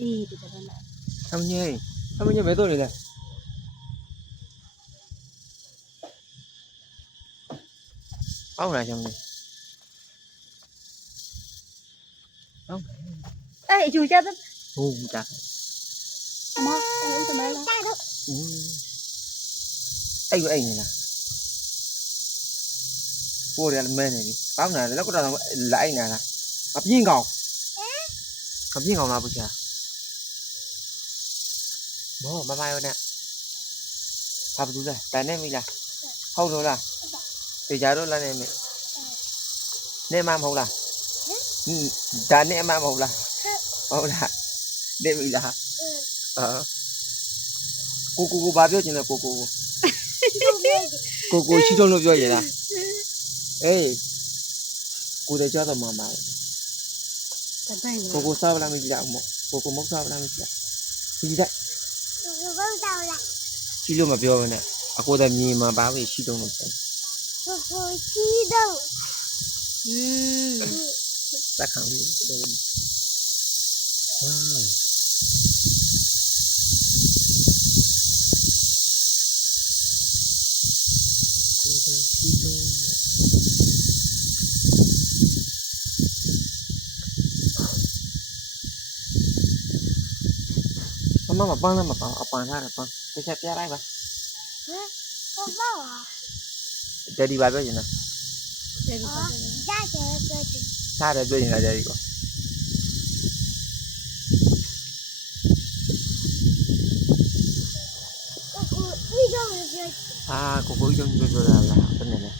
အေးဒီကနေ့ သမင်းဘယ်တော့နေလဲအောင်းလာချမ်းမင်းအောင်း အေးယူကြတဲ့ ဟုတ်တာ မအဲ့ဒါမဲလား အဲ့နေလားကိုရလည်းမဲနေပြီကောင်းတယ်လောက်ကတော့လိုက်နေလားမပြင်းကောင်းလားဘူးချာမောမမရောနဲ့ဘာဘူးလဲတန်နေပြီလားဟုတ်လို့လားတေချာတော့လည်းနေမမဟုတ်လားဒါနဲ့မမဟုတ်လားဟုတ်လားနေပြီလားကိုဘာပြောချင်လဲကိုရှိတော့လို့ပြောရင်လားအေးကိုတည်းကြတော့မှမှာ ကတိုင်း ကိုစားလာမကြည့်အောင်မို့ကိုမစားလာမကြည့်ကြည့်ကြည့်လို့မပြောဘဲနဲ့အကိုတည်းမြေမှာပါပဲရှိတော့လို့ဆိုတက်ခံပြီးတော့ဝါကိုတည်းရှိတော့မမပန်းလည်းမပန်းအပန်းထားတယ်ပန်းတစ်ချက်ပြလိုက်ပါတယ်ဒီပါပြောရင်လားစားတယ်ပြောရင်လားတယ်ဒီကောကိုကြီးကြောင့်ပြောတာလားဘယ်နဲ့လဲ